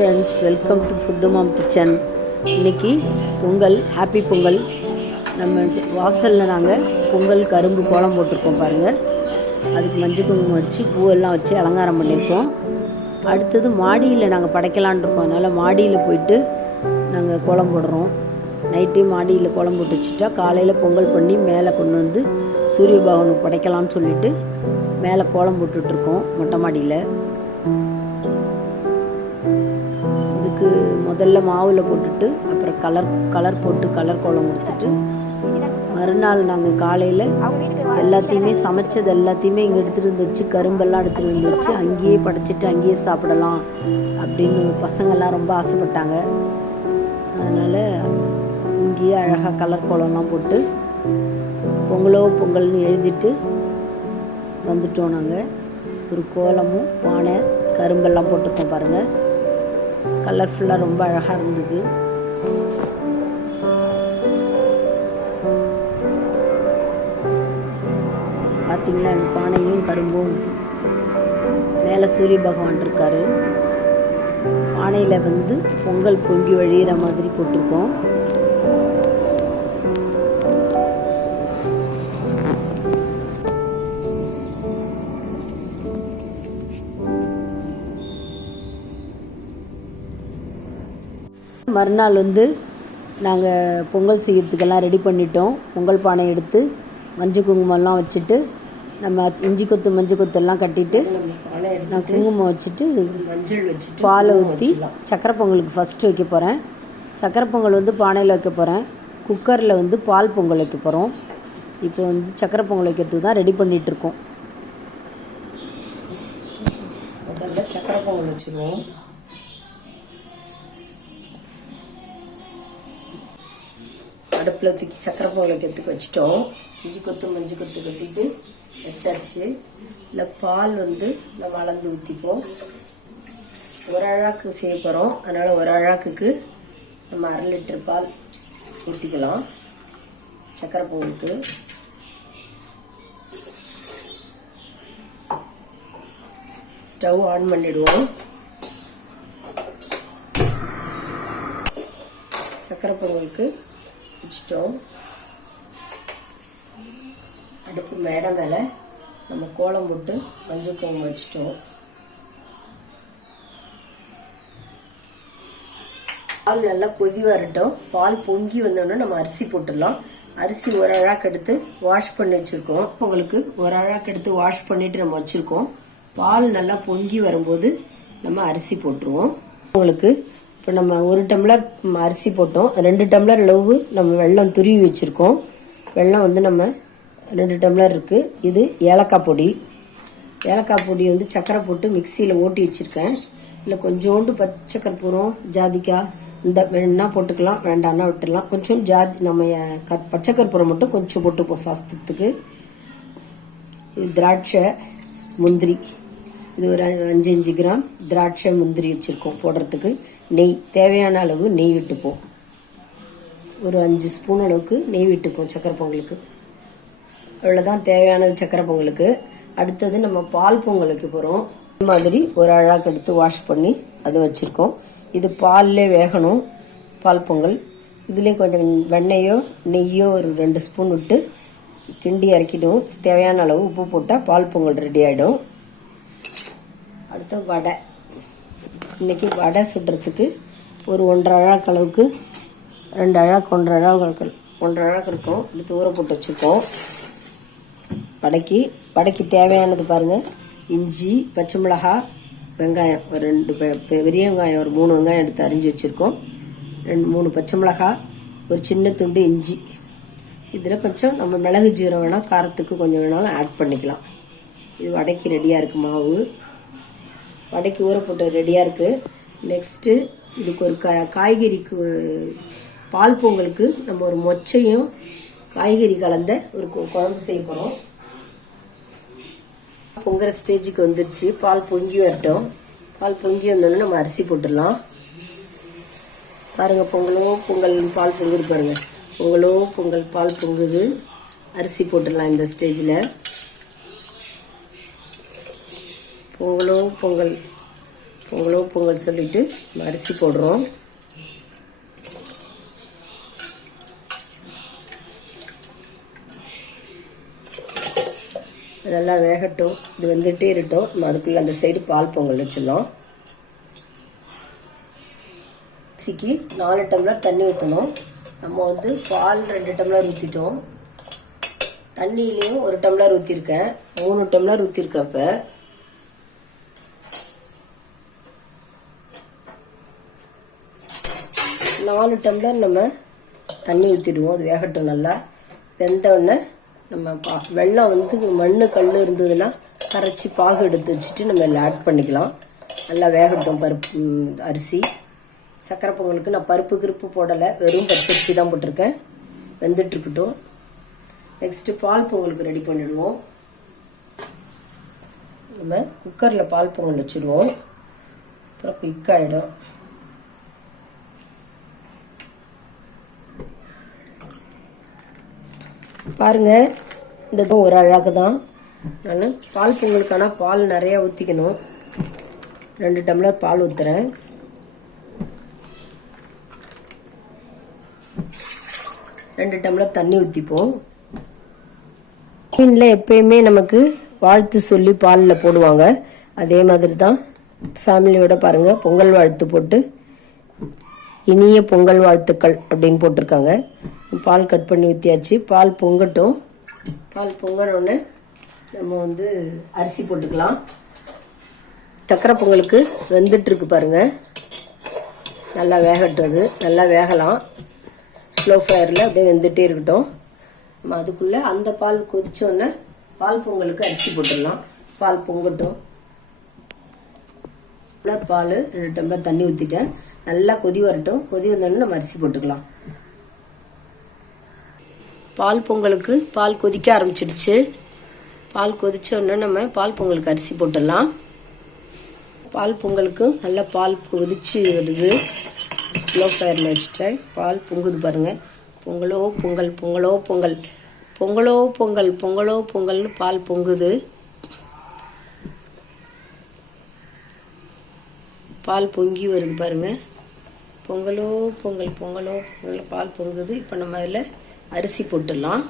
Friends, welcome to food mom kitchen. இன்றைக்கி Pongal, happy Pongal. நம்ம வாசலில் நாங்கள் பொங்கல் கரும்பு கோலம் போட்டிருக்கோம் பாருங்கள். அதுக்கு மஞ்சள் குங்குமம் வச்சு பூவெல்லாம் வச்சு அலங்காரம் பண்ணியிருக்கோம். அடுத்தது மாடியில் நாங்கள் படைக்கலான் இருக்கோம். அதனால் மாடியில் போயிட்டு நாங்கள் கோலம் போடுறோம். நைட்டே மாடியில் கோலம் போட்டு வச்சுட்டா காலையில் பொங்கல் பண்ணி மேலே கொண்டு வந்து சூரிய பகவானுக்கு படைக்கலான்னு சொல்லிவிட்டு மேலே கோலம் போட்டுட்ருக்கோம் மொட்டை மாடியில். இதுக்கு முதல்ல மாவில் போட்டுட்டு அப்புறம் கலர் போட்டு கலர் கோலம் கொடுத்துட்டு மறுநாள் நாங்கள் காலையில் எல்லாத்தையுமே சமைச்சது எல்லாத்தையுமே இங்கே எடுத்துகிட்டு வந்து வச்சு கரும்பெல்லாம் எடுத்துகிட்டு வந்து வச்சு அங்கேயே படைச்சிட்டு அங்கேயே சாப்பிடலாம் அப்படின்னு பசங்கள்லாம் ரொம்ப ஆசைப்பட்டாங்க. அதனால் இங்கேயே அழகாக கலர் கோலம்லாம் போட்டு பொங்கல்னு எழுதிட்டு வந்துட்டோம். நாங்கள் ஒரு கோலமும் பானை கரும்பெல்லாம் போட்டிருக்கோம் பாருங்கள். கலர்ஃபுல்லாக ரொம்ப அழகாக இருந்தது. பார்த்திங்களா, இந்த பானையும் கரும்பும் மேலே சூரிய பகவான் இருக்கார். பானையில் வந்து பொங்கல் பொங்கி வழிகிற மாதிரி போட்டிருக்கோம். மறுநாள் வந்து நாங்கள் பொங்கல் செய்யறதுக்கெல்லாம் ரெடி பண்ணிட்டோம். பொங்கல் பானை எடுத்து மஞ்சள் குங்குமம்லாம் வச்சுட்டு நம்ம இஞ்சி கொத்து மஞ்சள் கொத்தெல்லாம் கட்டிட்டு நான் குங்குமம் வச்சுட்டு மஞ்சள் வச்சுட்டு பாலை ஊற்றி சக்கரை பொங்கலுக்கு ஃபஸ்ட்டு வைக்க போகிறேன். சக்கரை பொங்கல் வந்து பானையில் வைக்க போகிறேன். குக்கரில் வந்து பால் பொங்கல் வைக்க போகிறோம். இப்போ வந்து சக்கரை பொங்கல் வைக்கிறதுக்கு தான் ரெடி பண்ணிகிட்ருக்கோம். முதல்ல சக்கரை பொங்கல் வச்சுருவோம். அடுப்பில் தூக்கி சக்கரை பொங்கல் வைக்கிறதுக்கு வச்சுட்டோம். இஞ்சி கொத்து மஞ்சள் கொத்து கட்டிட்டு வச்சாச்சு. இல்லை பால் வந்து நம்ம அளந்து ஊற்றிப்போம். ஒரு அழாக்கு செய்ய போகிறோம். அதனால் ஒரு அழாக்குக்கு நம்ம 1/2 லிட்டர் பால் ஊற்றிக்கலாம் சக்கரை பொங்கலுக்கு. ஸ்டவ் ஆன் பண்ணிடுவோம். சக்கரை பொங்கலுக்கு வச்சிட்டோம். அடுப்பு மேடை மேலே நம்ம கோலம் போட்டு மஞ்சள் குங்குமம் வச்சிட்டோம். பால் நல்லா கொதி வரட்டும். பால் பொங்கி வந்தோடனே நம்ம அரிசி போட்டுடலாம். அரிசி ஒரு அழாக்கு எடுத்து வாஷ் பண்ணி வச்சுருக்கோம். உங்களுக்கு ஒரு அழாக்கு எடுத்து வாஷ் பண்ணிட்டு நம்ம வச்சுருக்கோம். பால் நல்லா பொங்கி வரும்போது நம்ம அரிசி போட்டுருவோம். உங்களுக்கு இப்போ நம்ம 1 டம்ளர் அரிசி போட்டோம். 2 டம்ளர் அளவு நம்ம வெல்லம் துருவி வச்சுருக்கோம். வெல்லம் வந்து நம்ம 2 டம்ளர் இருக்குது. இது ஏலக்காய் பொடி. ஏலக்காய் பொடி வந்து சக்கரை போட்டு மிக்சியில் ஓட்டி வச்சுருக்கேன். இல்லை கொஞ்சோண்டு பச்சை கற்பூரம் ஜாதிக்காய் இந்த வேணுன்னா போட்டுக்கலாம், வேண்டாம்னா விட்டுடலாம். கொஞ்சம் நம்ம பச்சை கற்பூரம் மட்டும் கொஞ்சம் போட்டுப்போம் சாஸ்திரத்துக்கு. இது திராட்சை முந்திரி, இது ஒரு 5 கிராம் திராட்சை முந்திரி வச்சுருக்கோம் போடுறதுக்கு. நெய் தேவையான அளவு நெய் விட்டுப்போம். ஒரு 5 ஸ்பூன் அளவுக்கு நெய் விட்டுப்போம் சக்கரை பொங்கலுக்கு. அவ்வளோதான் தேவையானது சக்கரை பொங்கலுக்கு. அடுத்தது நம்ம பால் பொங்கலுக்கு போகிறோம். இந்த மாதிரி ஒரு அழாக்கு எடுத்து வாஷ் பண்ணி அதை வச்சுருக்கோம். இது பால்லே வேகணும் பால் பொங்கல். இதுலேயும் கொஞ்சம் வெண்ணெயோ நெய்யோ ஒரு 2 ஸ்பூன் விட்டு கிண்டி இறக்கிடுவோம். தேவையான அளவு உப்பு போட்டால் பால் பொங்கல் ரெடி ஆகிடும். அடுத்து வடை. இன்றைக்கி வடை சுடுறதுக்கு ஒரு 1.5 அழாக்கு அளவுக்கு 2 அழாக்கு 1.5 அழாக்கு இருக்கும். எடுத்து ஊற போட்டு வச்சுருக்கோம். வடைக்கு தேவையானது பாருங்கள். இஞ்சி, பச்சை மிளகாய், வெங்காயம் ஒரு 2 பெரிய வெங்காயம் ஒரு 3 வெங்காயம் எடுத்து அரிஞ்சு வச்சுருக்கோம். 2-3 பச்சை மிளகாய், ஒரு சின்ன துண்டு இஞ்சி. இதில் கொஞ்சம் நம்ம மிளகு ஜீரம் வேணால் காரத்துக்கு கொஞ்சம் வேணாலும் ஆட் பண்ணிக்கலாம். இது வடைக்கு ரெடியாக இருக்குது. மாவு வடைக்கு ஊற போட்டு ரெடியாக இருக்குது. நெக்ஸ்ட்டு இதுக்கு ஒரு காய்கறிக்கு பால் பொங்கலுக்கு நம்ம ஒரு மொச்சையும் காய்கறி கலந்த ஒரு குழம்பு செய்ய போகிறோம். பொங்குற ஸ்டேஜுக்கு வந்துருச்சு. பால் பொங்கி வரட்டும். பால் பொங்கி வந்தோடனே நம்ம அரிசி போட்டுடலாம். பாருங்கள், பொங்கல் பால் பொங்குது பாருங்கள். பொங்கல் பால் பொங்குது. அரிசி போட்டுடலாம் இந்த ஸ்டேஜில். பொங்கல் பொங்கல் சொல்லிட்டு அரிசி போடுறோம். நல்லா வேகட்டும், இது வந்துட்டே இருக்கட்டும். நம்ம அதுக்குள்ள அந்த சைடு பால் பொங்கல் வச்சிடலாம். அரிசிக்கு 4 டம்ளர் தண்ணி ஊற்றணும். நம்ம பால் 2 டம்ளர் ஊற்றிட்டோம். தண்ணியிலையும் 1 டம்ளர் ஊற்றிருக்கேன், 3 டம்ளர் ஊற்றிருக்கேன். இப்போ 4 டம்ளர் நம்ம தண்ணி ஊற்றிடுவோம். அது வேகட்டும். நல்லா வெந்தவுடனே நம்ம வெள்ளம் மண் கல் இருந்ததுன்னா கரைச்சி பாகு எடுத்து வச்சுட்டு நம்ம இதில் ஆட் பண்ணிக்கலாம். நல்லா வேகட்டும். பருப்பு அரிசி சக்கரை பொங்கலுக்கு நான் பருப்பு கிருப்பு போடலை, வெறும் பச்சரிசி தான் போட்டிருக்கேன். வெந்துட்டு இருக்கட்டும். நெக்ஸ்ட்டு பால் பொங்கலுக்கு ரெடி பண்ணிடுவோம். நம்ம குக்கரில் பால் பொங்கல் வச்சுடுவோம். அப்புறம் குயிக் ஆகிடும். பாருங்க, இந்த ஒரு அழகு தான். நான் பால் பொங்கலுக்கான பால் நிறையா ஊற்றிக்கணும். 2 டம்ளர் பால் ஊற்றுறேன். 2 டம்ளர் தண்ணி ஊற்றிப்போம். மீனில் எப்பயுமே நமக்கு வாழ்த்து சொல்லி பாலில் போடுவாங்க. அதே மாதிரி தான் ஃபேமிலியோட பாருங்கள் பொங்கல் வாழ்த்து போட்டு இனிய பொங்கல் வாழ்த்துக்கள் அப்படின்னு போட்டிருக்காங்க. பால் கட் பண்ணி ஊற்றியாச்சு. பால் பொங்கட்டும். பால் பொங்கணுன்னு நம்ம அரிசி போட்டுக்கலாம். சக்கரை பொங்கலுக்கு வெந்துட்டுருக்கு பாருங்கள். நல்லா வேகட்டும். அது நல்லா வேகலாம். ஸ்லோ ஃபயரில் அப்படியே வெந்துட்டே இருக்கட்டும். நம்ம அதுக்குள்ளே அந்த பால் கொதிச்சோன்னே பால் பொங்கலுக்கு அரிசி போட்டுடலாம். பால் பொங்கட்டும். பால் 2 டம்ளர் தண்ணி ஊற்றிட்டேன். நல்லா கொதி வரட்டும். கொதி வந்தோடனே நம்ம அரிசி போட்டுக்கலாம். பால் பொங்கலுக்கு பால் கொதிக்க ஆரம்பிச்சிடுச்சு. பால் கொதிச்சோடனே நம்ம பால் பொங்கலுக்கு அரிசி போட்டுடலாம். பால் பொங்கலுக்கு நல்லா பால் கொதிச்சு வருது. ஸ்லோ ஃபயரில் வச்சுட்டேன். பால் பொங்குது பாருங்கள். பொங்கலோ பொங்கல், பொங்கலோ பொங்கல், பொங்கலோ பொங்கல், பொங்கலோ பொங்கல்னு பால் பொங்குது. பால் பொங்கி வருது பாருங்கள். பொங்கலோ பொங்கல், பொங்கலோ பொங்கல் பால் பொங்குது. இப்போ நம்ம அதில் அரிசி போட்டுடலாம்.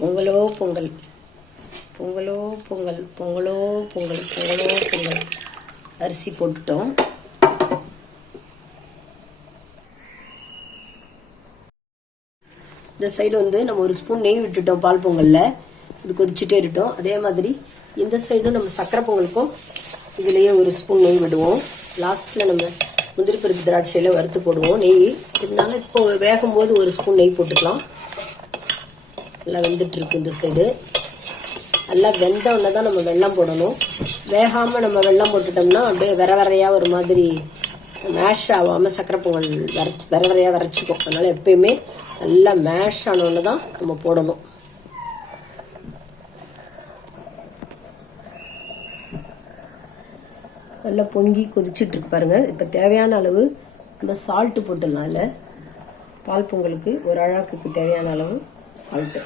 பொங்கலோ பொங்கல், பொங்கலோ பொங்கல், பொங்கலோ பொங்கல், பொங்கலோ பொங்கல் அரிசி போட்டுட்டோம். இந்த சைடு நம்ம 1 ஸ்பூன் நெய் விட்டுட்டோம் பால் பொங்கலில். இது கொதிச்சுட்டே இருக்கட்டும். அதே மாதிரி இந்த சைடும் நம்ம சக்கரை பொங்கலுக்கும் இதுலேயே 1 ஸ்பூன் நெய் விடுவோம். லாஸ்ட்டில் நம்ம முந்திரி பருப்பு திராட்சையில் வறுத்து போடுவோம் நெய். இருந்தாலும் இப்போ வேகும்போது 1 ஸ்பூன் நெய் போட்டுக்கலாம். நல்லா வெந்துட்டுருக்கு. இந்த சைடு நல்லா வெந்தவுடனே தான் நம்ம வெல்லம் போடணும். வேகாமல் நம்ம வெல்லம் போட்டுட்டோம்னா அப்படியே விரையாக ஒரு மாதிரி மேஷ் ஆகாமல் சக்கரை பொங்கல் விரையாக விரைச்சிக்கும். அதனால் எப்பயுமே நல்லா மேஷ் ஆனோன்னு தான் நம்ம போடணும். நல்லா பொங்கி கொதிச்சுட்ருக்கு பாருங்கள். இப்போ தேவையான அளவு நம்ம சால்ட்டு போட்டுடலாம். இல்லை பால் பொங்கலுக்கு ஒரு அழகுக்கு தேவையான அளவு சால்ட்டு.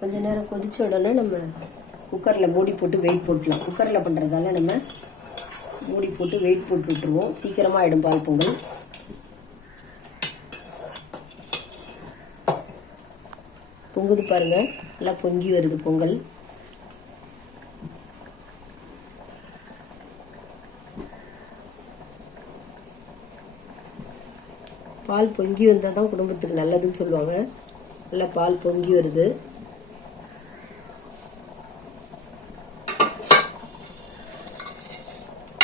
கொஞ்ச நேரம் கொதிச்ச உடனே நம்ம குக்கரில் மூடி போட்டு வெயிட் போட்டுலாம். குக்கரில் பண்ணுறதால நம்ம மூடி போட்டு வெயிட் போட்டு விட்டுருவோம். சீக்கிரமாக ஆகிடும் பால் பொங்கல். பொங்குது பாருங்கள். நல்லா பொங்கி வருது பொங்கல். பால் பொங்கி வந்தால் தான் குடும்பத்துக்கு நல்லதுன்னு சொல்லுவாங்க. நல்லா பால் பொங்கி வருது.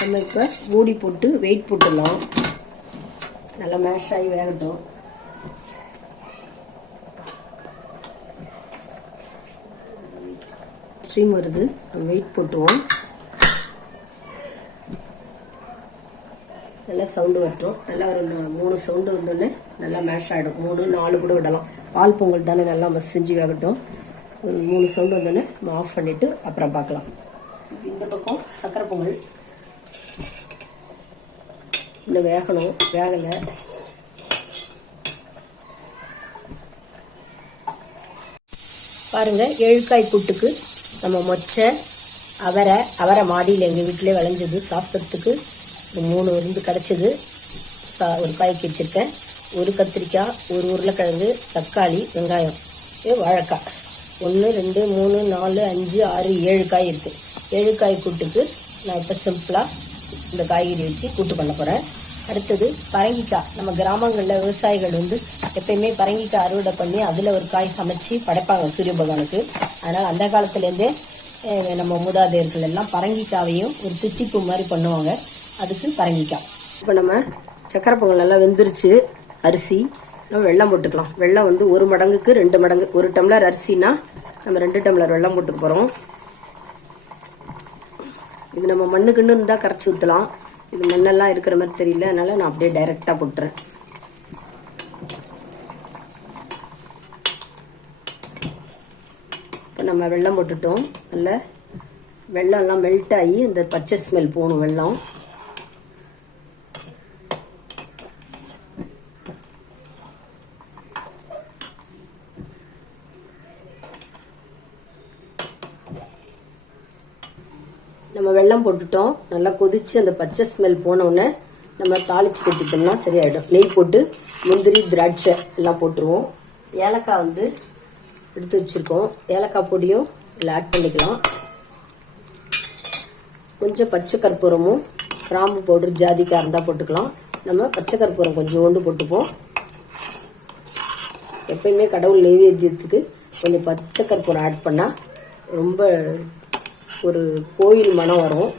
நம்ம இப்போ மூடி போட்டு வெயிட் போட்டுடலாம். நல்லா மேஷ் ஆகி வேகட்டும். ஸ்ட்ரீம் வருது. நம்ம வெயிட் போட்டுருவோம். நல்லா சவுண்டு வரட்டும். நல்லா ஒரு 3 சவுண்டு வந்தோடனே நல்லா மேஷ் ஆகிடும். 3, 4 கூட விடலாம். பால் பொங்கல் தானே நல்லா மசிஞ்சு வேகட்டும். ஒரு 3 சவுண்டு வந்தோடனே நம்ம ஆஃப் பண்ணிவிட்டு அப்புறம் பார்க்கலாம். இந்த பக்கம் சக்கரை பொங்கல் இன்னும் வேகணும், வேகலை. பாருங்கள், 7 காய் கூட்டுக்கு நம்ம மொச்சை, அவரை மாடியில் எங்கள் வீட்டிலே விளைஞ்சது, சாப்பிட்றதுக்கு 3 இருந்து கிடச்சிது. ஒரு காய்க்கு வச்சுருக்கேன். ஒரு கத்திரிக்காய், ஒரு உருளைக்கிழங்கு, தக்காளி, வெங்காயம், வாழைக்காய். 1 2 3 4 5 6 7 காய் இருக்குது. 7 காய் கூட்டுக்கு நான் இப்போ சிம்பிளாக இந்த காய்கறி வச்சு கூட்டு பண்ண போகிறேன். அடுத்தது பரங்கிக்காய். நம்ம கிராமங்களில் விவசாயிகள் எப்பயுமே பரங்கிக்காய் அறுவடை பண்ணி அதில் ஒரு காய் சமைச்சு படைப்பாங்க சூரிய பகவானுக்கு. அதனால் அந்த காலத்துலேருந்தே நம்ம மூதாதையர்கள் எல்லாம் பரங்கிக்காவையும் ஒரு தித்திப்பு மாதிரி பண்ணுவாங்க. அதுக்கு பரங்கிக்காய். இப்போ நம்ம சக்கரை பொங்கல் நல்லா வெந்துருச்சு. அரிசி நம்ம வெல்லம் போட்டுக்கலாம். வெல்லம் 1 மடங்குக்கு 2 மடங்கு. 1 டம்ளர் அரிசினா நம்ம 2 டம்ளர் வெல்லம் போட்டுக்க போகிறோம். இது நம்ம மண்ணுக்குன்னு இருந்தால் கரைச்சி ஊற்றலாம். இது மண்ணெல்லாம் இருக்கிற மாதிரி தெரியல, அதனால் நான் அப்படியே டைரெக்டாக போட்டுறேன். இப்போ நம்ம வெல்லம் போட்டுட்டோம். நல்ல வெல்லம்லாம் மெல்ட் ஆகி இந்த பச்சை ஸ்மெல் போகணும். வெல்லம் நம்ம வெல்லம் போட்டுட்டோம். நல்லா கொதிச்சு அந்த பச்சை ஸ்மெல் போனோடனே நம்ம தாளித்து கொட்டிட்டோம்னா சரியாயிடும். நெய் போட்டு முந்திரி, திராட்சை எல்லாம் போட்டுருவோம். ஏலக்காய் எடுத்து வச்சுருக்கோம். ஏலக்காய் பொடியும் இதில் ஆட் பண்ணிக்கலாம். கொஞ்சம் பச்சை கற்பூரமும், கிராம்பு பவுடர், ஜாதிக்காய் இருந்தால் போட்டுக்கலாம். நம்ம பச்சை கற்பூரம் கொஞ்சோண்டு போட்டுப்போம். எப்பயுமே கடவுள் நெய்வேத்தியத்துக்கு கொஞ்சம் பச்சை கற்பூரம் ஆட் பண்ணால் ரொம்ப ஒரு கோயில் மனம் வரும்.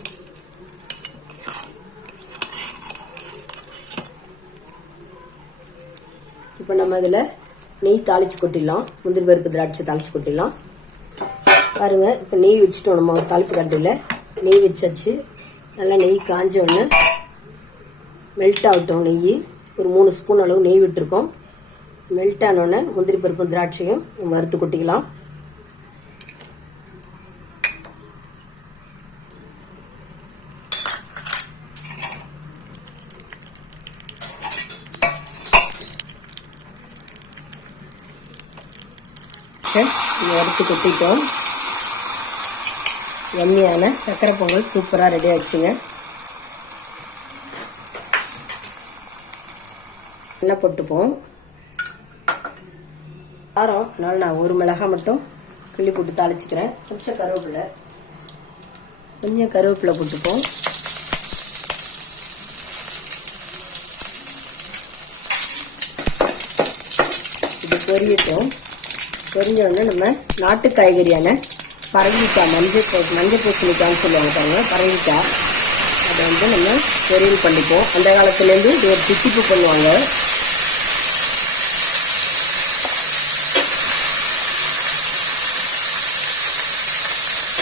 இப்போ நம்ம இதில் நெய் தாளித்து கொட்டிடலாம். முந்திரி பருப்பு, திராட்சை தாளித்து கொட்டிடலாம். பாருங்கள், இப்போ நெய் வச்சுட்டோம். நம்ம தாளிப்பு கட்டியில் நெய் வச்சாச்சு. நல்லா நெய் காஞ்ச உடனே மெல்ட் ஆகட்டும். நெய் ஒரு 3 ஸ்பூன் அளவு நெய் விட்டுருக்கோம். மெல்ட் ஆனோடனே முந்திரி பருப்பும் திராட்சையும் வறுத்து கொட்டிக்கலாம். வறுத்து கொட்டிட்டோம். எண்ணெயான சக்கரை பொங்கல் சூப்பராக ரெடி ஆச்சுங்க. எண்ணெய் போட்டுப்போம். காரம் அதனால் நான் 1 மிளகாய் மட்டும் கிள்ளி போட்டு தாளிச்சுக்கிறேன். கொஞ்சம் கருவேப்பிலை போட்டுப்போம். இது பொரியட்டும். பொரிஞ்ச உடனே நம்ம நாட்டு காய்கறியான பரங்கிக்காய், மஞ்சள் பூசணிக்காய்னு சொல்லுவாங்க பாருங்கள், பரங்கிக்காய். அதை நம்ம பொரியல் பண்ணிப்போம். அந்த காலத்துலேருந்து இது ஒரு தித்திப்பு பண்ணுவாங்க.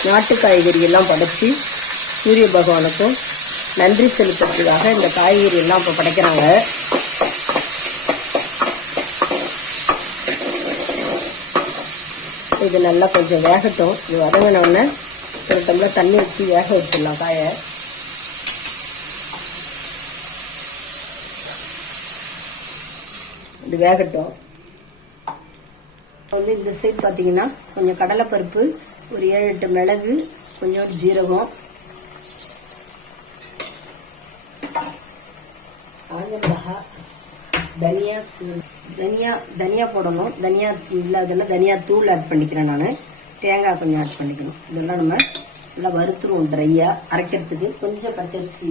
நாட்டு காய்கறி எல்லாம் படைச்சி சூரிய பகவானுக்கும் நன்றி செலுத்துறதுக்காக இந்த காய்கறி எல்லாம் இப்போ படைக்கிறாங்க. இது நல்லா கொஞ்சம் வேகட்டும். இது வதங்கினோடனே ஒரு டம்ளர் தண்ணி ஊற்றி வேக வச்சிடலாம் காயை. இது வேகட்டும். இந்த சைடு பார்த்தீங்கன்னா கொஞ்சம் கடலைப்பருப்பு, ஒரு 7-8 மிளகு, கொஞ்சம் ஜீரகம், காஞ்ச மிளகாய், தனியா போடணும். தனியா இல்லாதெல்லாம் தனியா தூள் ஆட் பண்ணிக்கிறேன் நான். தேங்காய் கொஞ்சம் ஆட் பண்ணிக்கணும். இதெல்லாம் நம்ம நல்லா வறுத்துருவோம் ட்ரையாக. அரைக்கிறதுக்கு கொஞ்சம் பச்சரிசி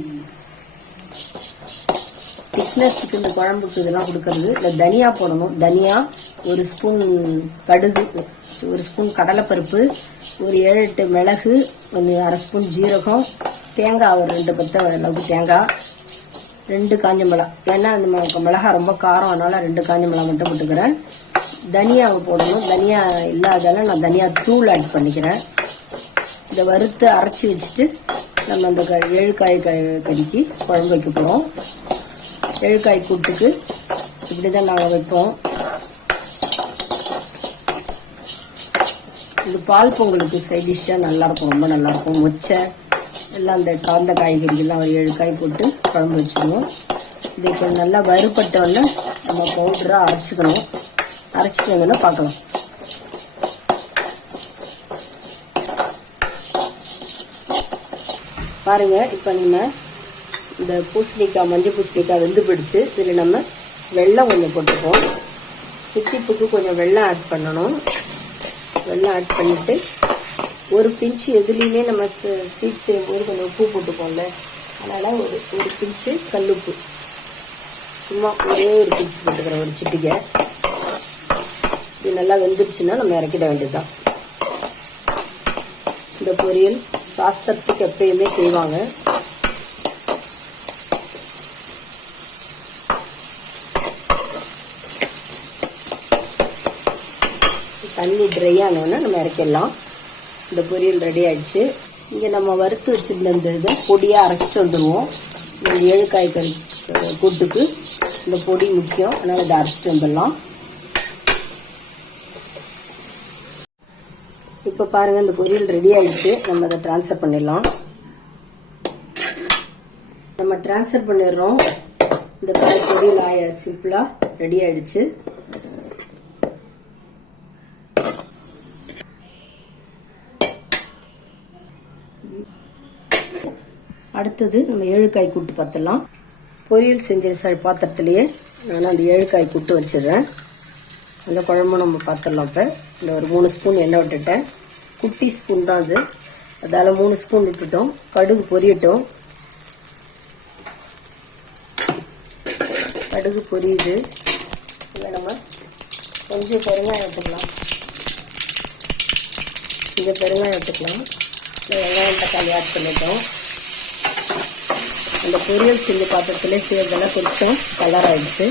திக்னஸுக்கு இந்த குழம்புக்கு இதெல்லாம் கொடுக்கறது. இல்லை தனியா போடணும். தனியா 1 ஸ்பூன், கடுகு 1 ஸ்பூன், கடலைப்பருப்பு ஒரு 7-8 மிளகு, கொஞ்சம் 1/2 ஸ்பூன் ஜீரகம், தேங்காய் ஒரு 2 பத்தை அளவுக்கு தேங்காய், 2 காஞ்ச மிளகா. ஏன்னா அந்த மிளகா ரொம்ப காரம், அதனால 2 காஞ்ச மிளகா மட்டும் போட்டுக்கிறேன். தனியாவை போடணும். தனியா இல்லாதால நான் தனியா தூள் ஆட் பண்ணிக்கிறேன். இதை வறுத்து அரைச்சி வச்சுட்டு நம்ம அந்த 7 காய் கறிக்கு குழம்பு வைக்க போகிறோம். 7 காய் கூட்டுக்கு இப்படி தான் நாங்கள் வைப்போம். இது பால் பொங்கலுக்கு சைட் டிஷ்ஷாக நல்லாயிருக்கும், ரொம்ப நல்லாயிருக்கும். மொச்சை எல்லாம் அந்த காய்கறிகள்லாம் ஒரு 7 காய் போட்டு குழம்பு வச்சுருவோம். இது இப்போ நல்லா வறுபட்டோன்னு நம்ம பவுடராக அரைச்சிக்கணும். அரைச்சிட்டு வந்தோன்னா பார்க்கலாம். பாருங்கள், இப்போ நம்ம இந்த பூசணிக்காய், மஞ்சள் பூசணிக்காய் வெந்து பிடிச்சி இதில் நம்ம வெல்லம் கொஞ்சம் போட்டுப்போம். தித்திப்புக்கு கொஞ்சம் வெல்லம் ஆட் பண்ணணும். வெல்லம் ஆட் பண்ணிவிட்டு ஒரு பிஞ்சு எதுலேயுமே நம்ம ஸ்வீட் செய்யும்போது கொஞ்சம் உப்பு போட்டுப்போம்ல, அதனால் ஒரு பிஞ்சு கல்லுப்பு, சும்மா ஒரே ஒரு பிஞ்சு போட்டுக்கிறோம், ஒரு சிட்டிகை. இது நல்லா வெந்துருச்சுன்னா நம்ம இறக்கிட வேண்டியதுதான். இந்த பொரியல் சாஸ்திரத்துக்கு எப்பயுமே செய்வாங்க. தண்ணி ட்ரை ஆனோன்னா நம்ம இறக்கிடலாம். இந்த பொரியல் ரெடி ஆயிடுச்சு. இங்கே நம்ம வறுத்து வச்சுருந்த இந்த இதை பொடியாக அரைச்சிட்டு வந்துடுவோம். இந்த ஏழுக்காய் கறி கூட்டுக்கு இந்த பொடி முக்கியம், அதனால் இதை அரைச்சிட்டு வந்துடலாம். இப்போ பாருங்கள், இந்த பொரியல் ரெடி ஆகிடுச்சு. நம்ம அதை ட்ரான்ஸ்ஃபர் பண்ணிடலாம். நம்ம ட்ரான்ஸ்ஃபர் பண்ணிடுறோம். இந்த காய் பொரியல் சிம்பிளாக ரெடி ஆகிடுச்சு. அடுத்தது நம்ம ஏழுக்காய் கூட்டு பார்த்துடலாம். பொரியல் செஞ்ச பாத்திரத்துலேயே நான் அந்த ஏழுக்காய் கூட்டு வச்சிடுறேன். அந்த குழம்பு நம்ம பார்த்துடலாம். இப்போ இந்த ஒரு 3 ஸ்பூன் எண்ணெய் விட்டுட்டேன். குட்டி ஸ்பூன் தான் அது, அதால் 3 ஸ்பூன் விட்டுட்டோம். கடுகு பொரியட்டும். கடுகு பொரியுது. இல்லை நம்ம கொஞ்சம் பெருங்காயம் எடுத்துக்கலாம். கொஞ்சம் பெருங்காயம் எடுத்துக்கலாம். வெங்காயம் தக்காளி ஆட் பண்ணிட்டோம். அந்த பொரியல் செஞ்ச பாத்திரத்தில் செய்யறதெல்லாம் கொஞ்சம் கலர் ஆயிடுச்சு.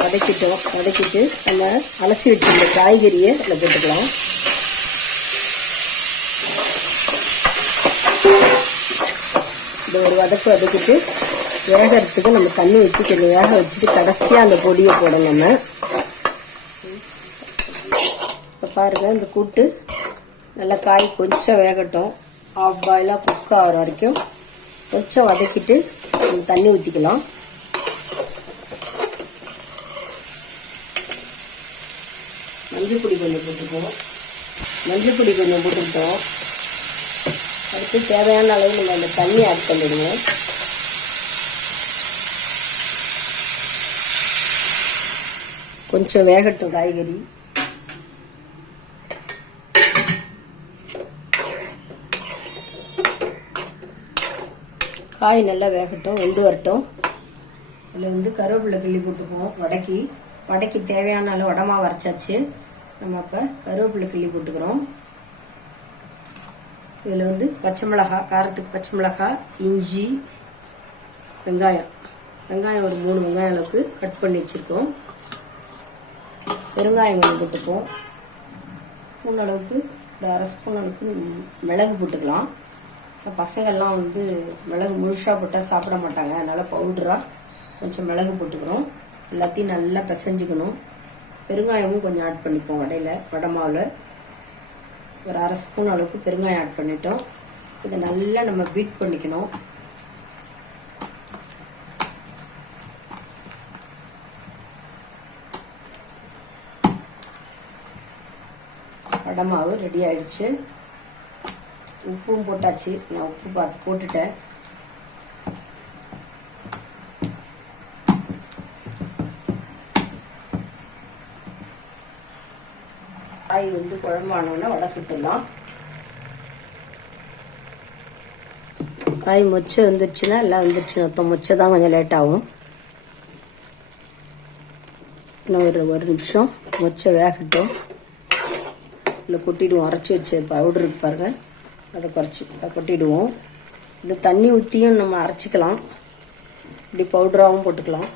வதக்கிட்டோம். வதக்கிட்டு நம்ம அலசி வச்சிருந்த காய்கறியை அதில் போட்டுக்கலாம். இந்த ஒரு வதக்கிட்டு வேகிறதுக்கு நம்ம தண்ணி ஊற்றி கொஞ்சம் வேக வச்சுட்டு கடைசியாக அந்த பொடியை போடணும். நம்ம இப்போ பாருங்கள், இந்த கூட்டு நல்லா காய் கொஞ்சம் வேகட்டும். ஆஃப் பாயிலாக குக் ஆகிற வரைக்கும் கொஞ்சம் வதக்கிட்டு தண்ணி ஊற்றிக்கலாம். மஞ்சள் பொடி கொஞ்சம் போட்டுக்குவோம். மஞ்சள் பொடி கொஞ்சம் போட்டுக்கிட்டோம். அடுத்து தேவையான அளவு நம்ம அந்த தண்ணி ஆட் பண்ணிடுவோம். கொஞ்சம் வேகட்டும் காய்கறி. காய் நல்லா வேகட்டும், வெந்து வரட்டும். இதில் கருவேப்பிலை கிள்ளி போட்டுக்குவோம். வடைக்கு தேவையான அளவு வடமா வரைச்சாச்சு. நம்ம இப்போ கருவேப்பிலை கிள்ளி போட்டுக்கிறோம். இதில் பச்சை மிளகாய், காரத்துக்கு பச்சை மிளகாய், இஞ்சி, வெங்காயம் ஒரு 3 வெங்காயம் அளவுக்கு கட் பண்ணி வச்சுருக்கோம். பெருங்காயம் கொஞ்சம் போட்டுப்போம். ஸ்பூன் அளவுக்கு ஒரு 1/2 ஸ்பூன் அளவுக்கு மிளகு போட்டுக்கலாம். பசங்கள்லாம் மிளகு முழுசாக போட்டால் சாப்பிட மாட்டாங்க, அதனால் பவுடராக கொஞ்சம் மிளகு போட்டுக்கிறோம். எல்லாத்தையும் நல்லா பிசைஞ்சுக்கணும். பெருங்காயமும் கொஞ்சம் ஆட் பண்ணிப்போம். வடை மாவில் ஒரு 1/2 ஸ்பூன் அளவுக்கு பெருங்காயம் ஆட் பண்ணிட்டோம். இதை நல்லா நம்ம பீட் பண்ணிக்கணும். வடை மாவு ரெடி ஆயிடுச்சு. உப்பும் போட்டாச்சு. நான் உப்பு பார்த்து போட்டுட்டேன். காய் குழம்பானோன்னா வடை சுட்டுடலாம். காய் மொச்சை வந்துருச்சுன்னா எல்லாம் வந்துருச்சு. மொச்சை தான் கொஞ்சம் லேட் ஆகும். இன்னும் ஒரு நிமிஷம் மொச்சை வேகட்டும். இல்லை கொட்டிடுவோம். அரைச்சி வச்ச பவுடர் இருக்கு பாருங்க, அதை கொட்டிடுவோம். இந்த தண்ணி ஊற்றியும் நம்ம அரைச்சிக்கலாம். இப்படி பவுடராகவும் போட்டுக்கலாம்.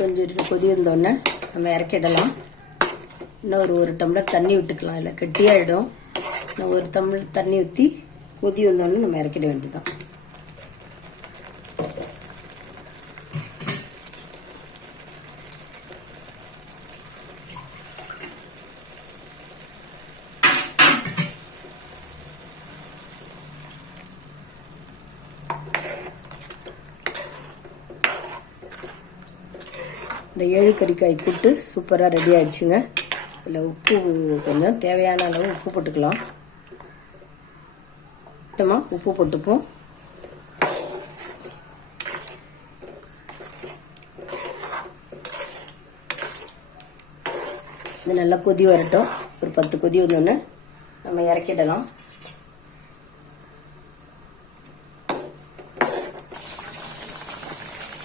கொஞ்சம் கொதி வந்தோடனே நம்ம இறக்கிடலாம். இன்னும் ஒரு டம்ளர் தண்ணி விட்டுக்கலாம். இல்லை கெட்டியாகிடும். இன்னும் ஒரு டம்ளர் தண்ணி ஊற்றி கொதி வந்தோடனே நம்ம இறக்கிட வேண்டியதுதான். இந்த 7 கறிக்காய் கூட்டு சூப்பராக ரெடி ஆயிடுச்சுங்க. இதில் உப்பு கொஞ்சம் தேவையான அளவு உப்பு போட்டுக்கலாம். உப்பு போட்டுப்போம். இது நல்லா கொதி வரட்டும். ஒரு 10 கொதி வந்தோடனே நம்ம இறக்கிடலாம்.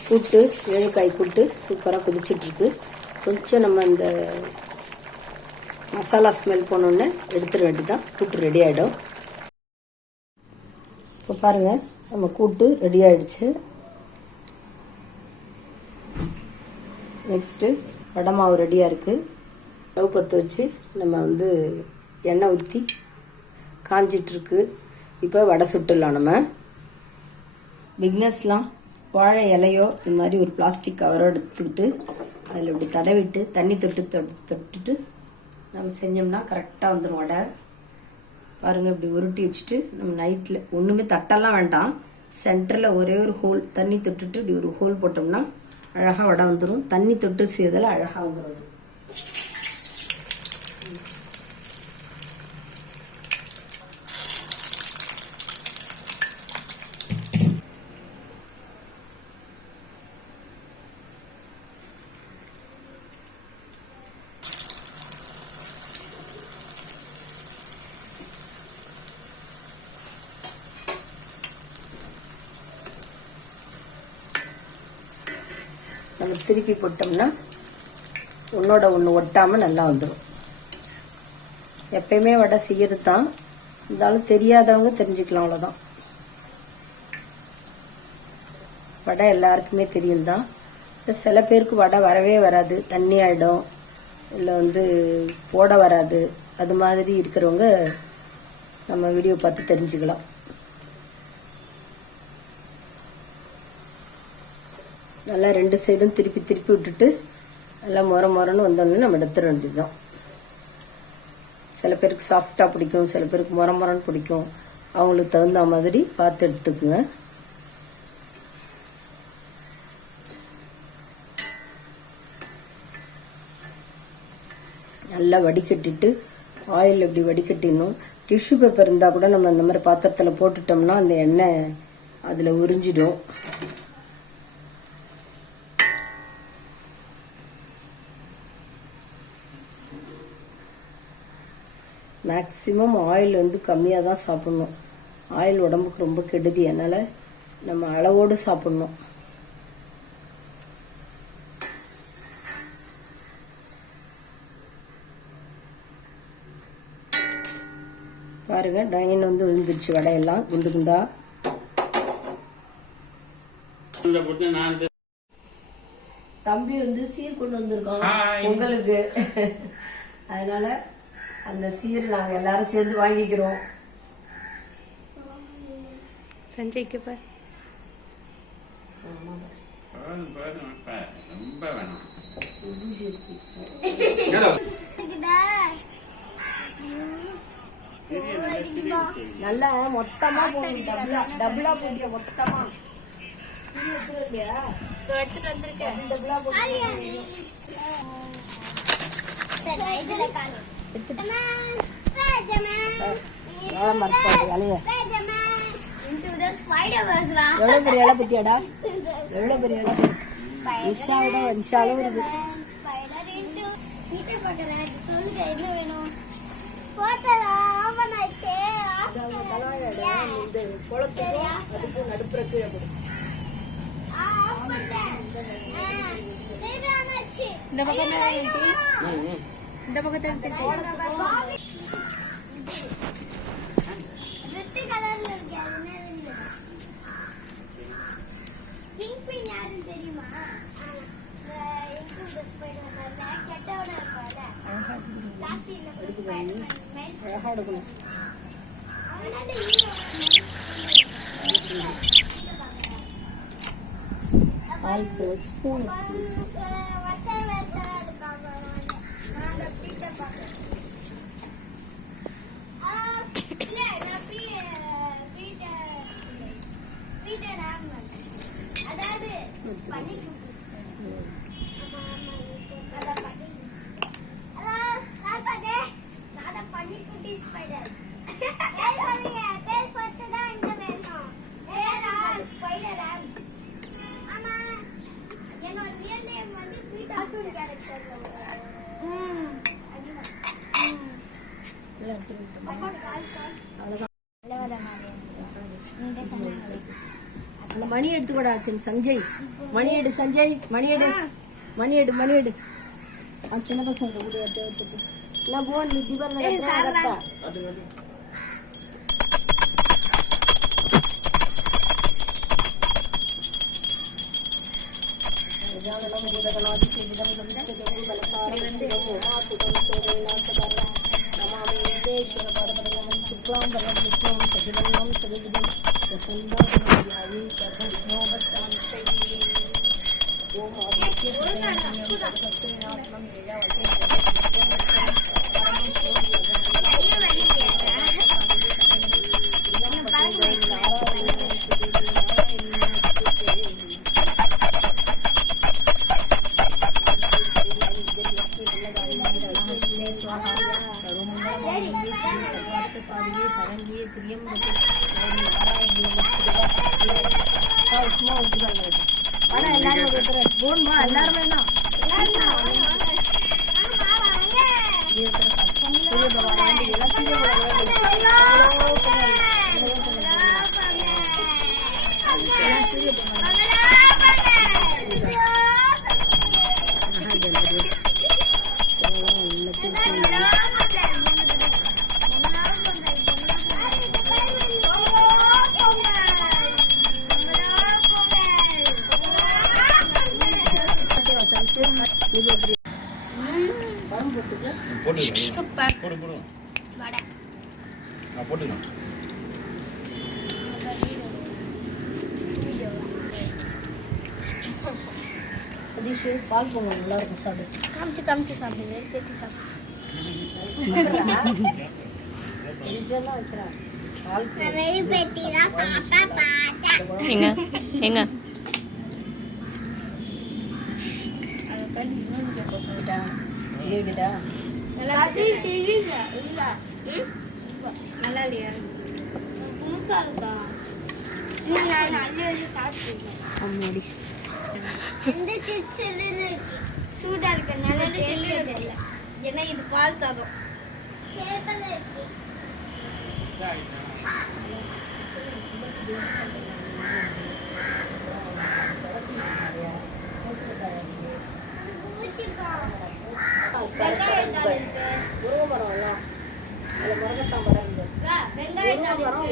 கூட்டு 7 காய் கூட்டு சூப்பராக கொதிச்சிட்ருக்கு. கொஞ்சம் நம்ம இந்த மசாலா ஸ்மெல் போனோடனே எடுத்துட வேண்டியதான். கூட்டு ரெடி ஆகிடும். இப்போ பாருங்கள், நம்ம கூட்டு ரெடி ஆகிடுச்சு. நெக்ஸ்ட்டு வடை மாவு ரெடியாக இருக்குது. ஸ்டவ் பற்ற வச்சு நம்ம எண்ணெய் ஊற்றி காஞ்சிட்ருக்கு. இப்போ வடை சுட்டுடலாம். நம்ம பிக்னஸ்லாம் வாழை இலையோ இந்த மாதிரி ஒரு பிளாஸ்டிக் கவரோ எடுத்துக்கிட்டு அதில் இப்படி தடவிட்டு தண்ணி தொட்டுட்டு நம்ம செஞ்சோம்னா கரெக்டாக வந்துடும் வடை. பாருங்கள், இப்படி உருட்டி வச்சுட்டு நம்ம நைட்டில் ஒன்றுமே தட்டெல்லாம் வேண்டாம். சென்டரில் ஒரே ஒரு ஹோல் தண்ணி தொட்டுட்டு இப்படி ஒரு ஹோல் போட்டோம்னா அழகாக வடை வந்துடும். தண்ணி தொட்டு செய்யறதில் அழகாக வந்துடும். நம்ம திருப்பி போட்டோம்னா ஒன்றோட ஒன்று ஒட்டாமல் நல்லா வந்துடும். எப்பயுமே வடை செய்கிறது தான், இருந்தாலும் தெரியாதவங்க தெரிஞ்சுக்கலாம், அவ்வளோதான். வடை எல்லாருக்குமே தெரியும் தான். சில பேருக்கு வடை வரவே வராது, தண்ணி ஆகிடும், இல்லை போட வராது. அது மாதிரி இருக்கிறவங்க நம்ம வீடியோ பார்த்து தெரிஞ்சுக்கலாம். நல்லா 2 சைடும் திருப்பி விட்டுட்டு நல்லா மொரன்னு வந்தோடனே நம்ம எடுத்துட வேண்டியதுதான். சில பேருக்கு சாஃப்டாக பிடிக்கும், சில பேருக்கு மொரன்னு பிடிக்கும். அவங்களுக்கு தகுந்த மாதிரி பார்த்து எடுத்துக்குங்க. நல்லா வடிகட்டிட்டு ஆயில் இப்படி வடிகட்டிடணும். டிஷ்யூ பேப்பர் இருந்தால் கூட நம்ம அந்த மாதிரி பாத்திரத்தில் போட்டுட்டோம்னா அந்த எண்ணெய் அதில் உறிஞ்சிடும். மேக்ஸிமம் ஆயில் கம்மியாக தான் சாப்பிட்ணும். ஆயில் உடம்புக்கு ரொம்ப கெடுதி. அதனால் நம்ம அளவோடு சாப்பிட்ணும். பாருங்க, டைன் விழுந்துருச்சு வடையெல்லாம் குண்டு குண்டா. தம்பி சீர் கொண்டு வந்திருக்கோம் உங்களுக்கு. அதனால அந்த சீர் நாங்கள் எல்லாரும் சேர்ந்து வாங்கிக்கிறோம். சஞ்சய்க்கு நல்லா மொத்தமா போடுங்க. டபுளா போடுங்க. மொத்தமா எவ்வளவு பெரிய இலை பத்தியாடா, எவ்வளவு பெரிய இலை. விஷாவோட விஷாலும் இருக்கு. குளத்துக்கும் அதுக்கும் நடுப்புற கீழே போடும். இந்த பக்கம் இந்த பக்கத்தை அழகா எடுக்கணும். ஸ்பூன் அதாவது அந்த மணி எடுத்துக்கூடா சஞ்சய். மணி எடு சஞ்சய், மணி எடு, மணி எடு, மணி எடு. சின்ன பசங்க கூட எடுத்து நான் போன் கரெக்டா. பால் பொங்கல் நல்லா இருக்கும். சாப்பிடு. காமிச்சு சாப்பிடுங்க. பேத்தி சாப்பிடு. எங்க எங்க நல்லா இல்லையா? சூடா இருக்கு. ஏன்னா இது பால் தரும்.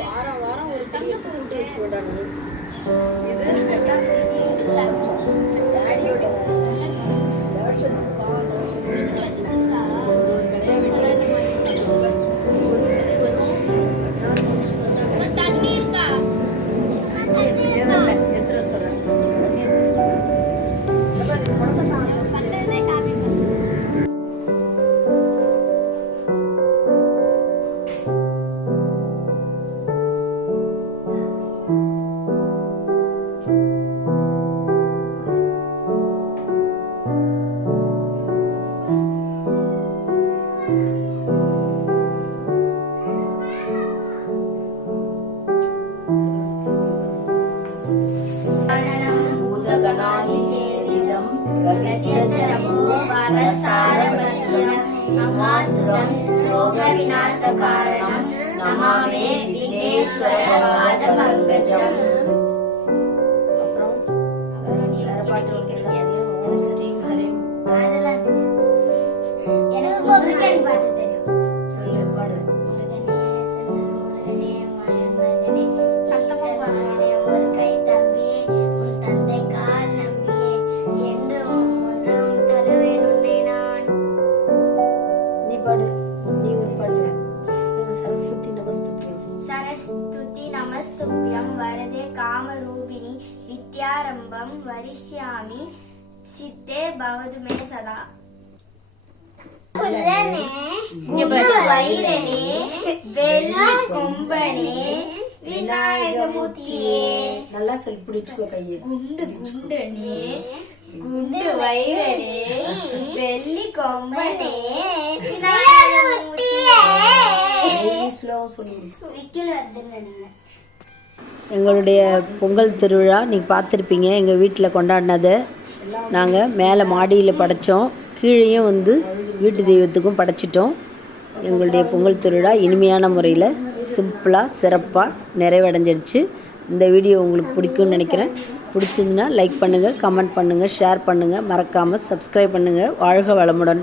வாரம் வாரம் ஒரு கூட்டு வச்சு விடணும். நமாமே விக்னேஸ்வர பாத பங்கஜம். அப்புறம் வேற பாட்டு ஓம் ஸ்ரீ ஹரிம். அதெல்லாம் தெரியும். எனக்கு முருகன் பாட்டு தெரியும். சொல்லு பாடு. முருகனே செந்தூர் முருகனே மயன் மகனே சந்தமகனே ஒரு கை தம்பியே உன் தந்தை கால் நம்பியே என்றும் ஒன்றும் தருவேன் உன்னை நான். நீ பாடு. நீ ஒரு பாடு. சரஸ்வதி நமஸ்துபியம். சரஸ்வதி நமஸ்துபியம் வரதே காமரூபிணி வித்யாரம்பம் வரிஷ்யாமி சித்தே பவது மே சதா. குள்ளனே குண்டு வைரனே வெள்ளி கொம்பனே விநாயகமூர்த்தியே. நல்லா சொல்லி பிடிச்சுக்கோ கையை. குண்டனே குண்டு வைரனே வெள்ளி கொம்பனே விநாயகமூர்த்தியே. ஸ்லோ சொல்லி விக்கில் வருதுன்னு நினைக்கிறேன். எங்களுடைய பொங்கல் திருவிழா நீங்கள் பார்த்துருப்பீங்க. எங்கள் வீட்டில் கொண்டாடினதை நாங்கள் மேலே மாடியில் படைத்தோம், கீழேயும் வந்து வீட்டு தெய்வத்துக்கும் படைச்சிட்டோம். எங்களுடைய பொங்கல் திருவிழா இனிமையான முறையில் சிம்பிளாக சிறப்பாக நிறைவடைஞ்சிடுச்சு. இந்த வீடியோ உங்களுக்கு பிடிக்கும்னு நினைக்கிறேன். பிடிச்சிருந்துன்னா லைக் பண்ணுங்கள், கமெண்ட் பண்ணுங்கள், ஷேர் பண்ணுங்கள், மறக்காமல் சப்ஸ்கிரைப் பண்ணுங்கள். வாழ்க வளமுடன்.